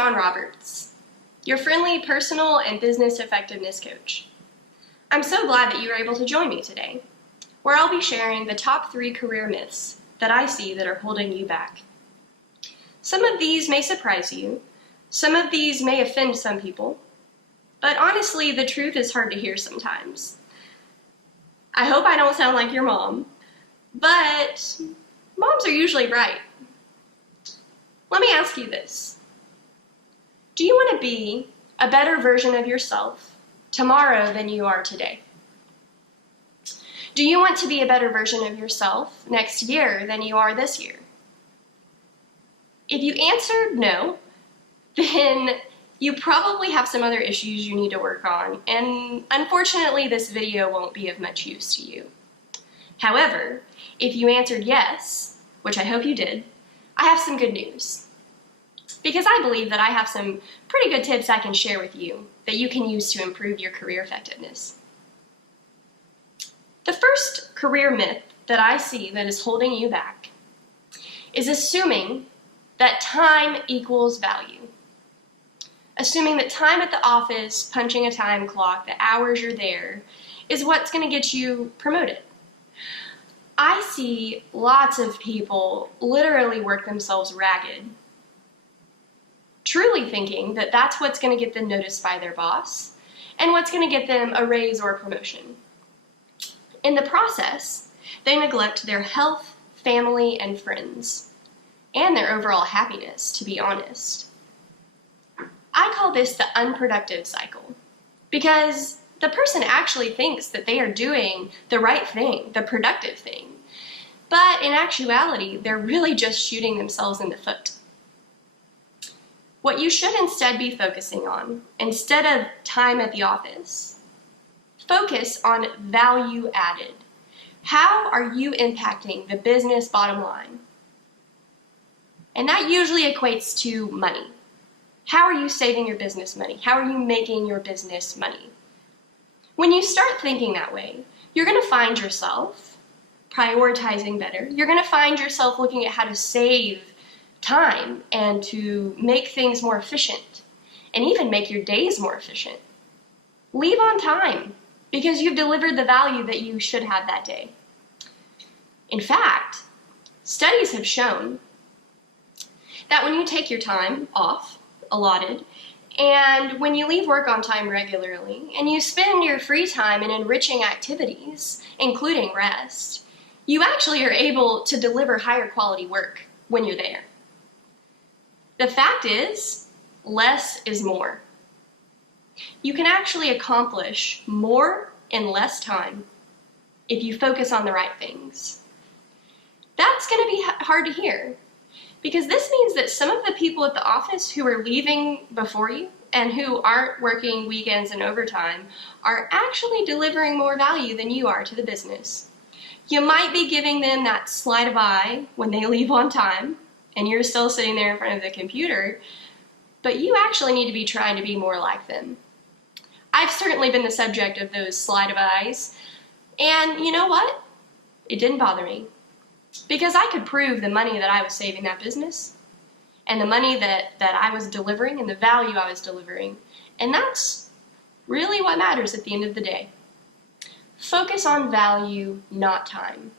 John Roberts, your friendly personal and business effectiveness coach. I'm so glad that you were able to join me today, where I'll be sharing the top 3 career myths that I see that are holding you back. Some of these may surprise you, some of these may offend some people, but honestly, the truth is hard to hear sometimes. I hope I don't sound like your mom, but moms are usually right. Let me ask you this. Do you want to be a better version of yourself tomorrow than you are today? Do you want to be a better version of yourself next year than you are this year? If you answered no, then you probably have some other issues you need to work on, and unfortunately this video won't be of much use to you. However, if you answered yes, which I hope you did, I have some good news. Because I believe that I have some pretty good tips I can share with you that you can use to improve your career effectiveness. The first career myth that I see that is holding you back is assuming that time equals value. Assuming that time at the office, punching a time clock, the hours you're there, is what's going to get you promoted. I see lots of people literally work themselves ragged, truly thinking that that's what's going to get them noticed by their boss and what's going to get them a raise or a promotion. In the process, they neglect their health, family, and friends, and their overall happiness, to be honest. I call this the unproductive cycle, because the person actually thinks that they are doing the right thing, the productive thing, but in actuality, they're really just shooting themselves in the foot. What you should instead be focusing on, instead of time at the office, focus on value added. How are you impacting the business bottom line? And that usually equates to money. How are you saving your business money? How are you making your business money? When you start thinking that way, you're going to find yourself prioritizing better. You're going to find yourself looking at how to save time and to make things more efficient and even make your days more efficient. Leave on time because you've delivered the value that you should have that day. In fact, studies have shown that when you take your time off, allotted, and when you leave work on time regularly, and you spend your free time in enriching activities, including rest, you actually are able to deliver higher quality work when you're there. The fact is, less is more. You can actually accomplish more in less time if you focus on the right things. That's going to be hard to hear, because this means that some of the people at the office who are leaving before you and who aren't working weekends and overtime are actually delivering more value than you are to the business. You might be giving them that sleight of eye when they leave on time and you're still sitting there in front of the computer, but you actually need to be trying to be more like them. I've certainly been the subject of those sleight of eyes, and you know what? It didn't bother me. Because I could prove the money that I was saving that business and the money that I was delivering and the value I was delivering. And that's really what matters at the end of the day. Focus on value, not time.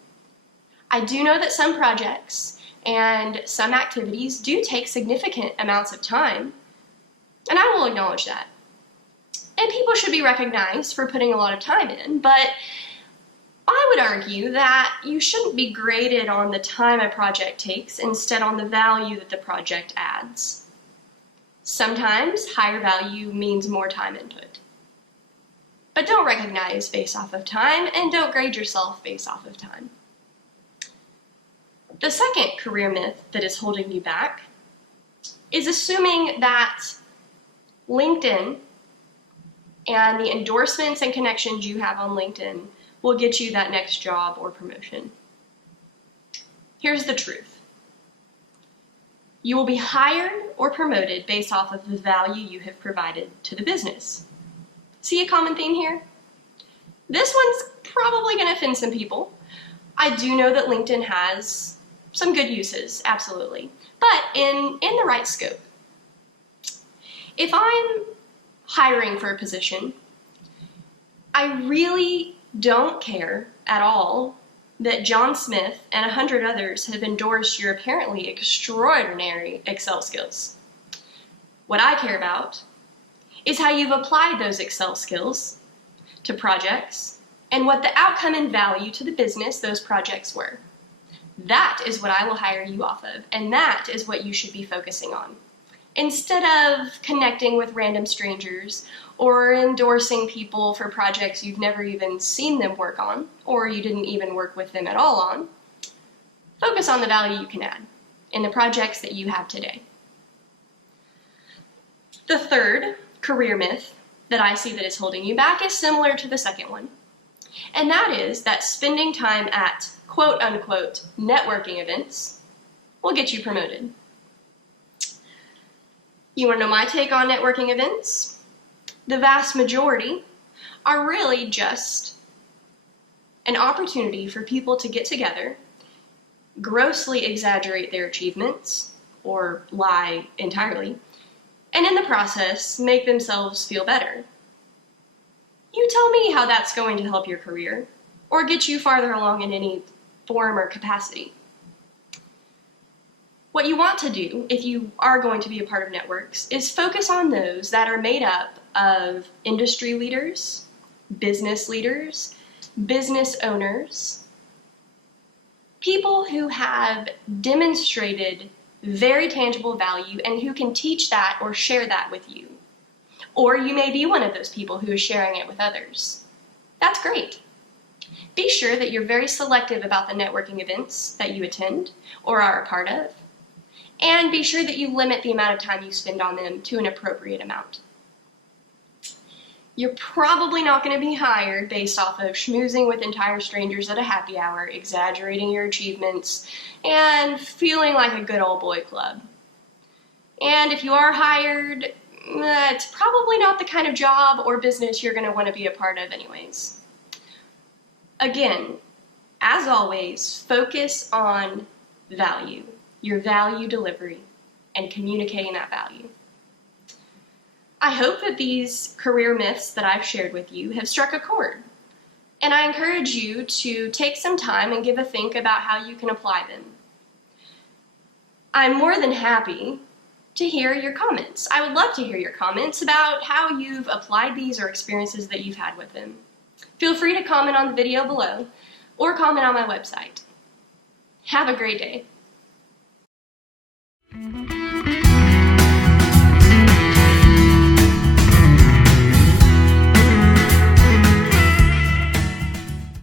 I do know that some projects and some activities do take significant amounts of time, and I will acknowledge that. And people should be recognized for putting a lot of time in, but I would argue that you shouldn't be graded on the time a project takes, instead on the value that the project adds. Sometimes higher value means more time input. But don't recognize based off of time, and don't grade yourself based off of time. The second career myth that is holding you back is assuming that LinkedIn and the endorsements and connections you have on LinkedIn will get you that next job or promotion. Here's the truth. You will be hired or promoted based off of the value you have provided to the business. See a common theme here? This one's probably going to offend some people. I do know that LinkedIn has some good uses, absolutely, but in the right scope. If I'm hiring for a position, I really don't care at all that John Smith and 100 others have endorsed your apparently extraordinary Excel skills. What I care about is how you've applied those Excel skills to projects and what the outcome and value to the business those projects were. That is what I will hire you off of, and that is what you should be focusing on. Instead of connecting with random strangers or endorsing people for projects you've never even seen them work on, or you didn't even work with them at all on, focus on the value you can add in the projects that you have today. The third career myth that I see that is holding you back is similar to the second one, and that is that spending time at quote-unquote networking events will get you promoted. You want to know my take on networking events? The vast majority are really just an opportunity for people to get together, grossly exaggerate their achievements, or lie entirely, and in the process make themselves feel better. You tell me how that's going to help your career, or get you farther along in any form or capacity. What you want to do, if you are going to be a part of networks, is focus on those that are made up of industry leaders, business owners, people who have demonstrated very tangible value and who can teach that or share that with you. Or you may be one of those people who is sharing it with others. That's great. Be sure that you're very selective about the networking events that you attend or are a part of. And be sure that you limit the amount of time you spend on them to an appropriate amount. You're probably not going to be hired based off of schmoozing with entire strangers at a happy hour, exaggerating your achievements, and feeling like a good old boy club. And if you are hired, it's probably not the kind of job or business you're going to want to be a part of anyways. Again, as always, focus on value. Your value delivery, and communicating that value. I hope that these career myths that I've shared with you have struck a chord, and I encourage you to take some time and give a think about how you can apply them. I'm more than happy to hear your comments. I would love to hear your comments about how you've applied these or experiences that you've had with them. Feel free to comment on the video below or comment on my website. Have a great day.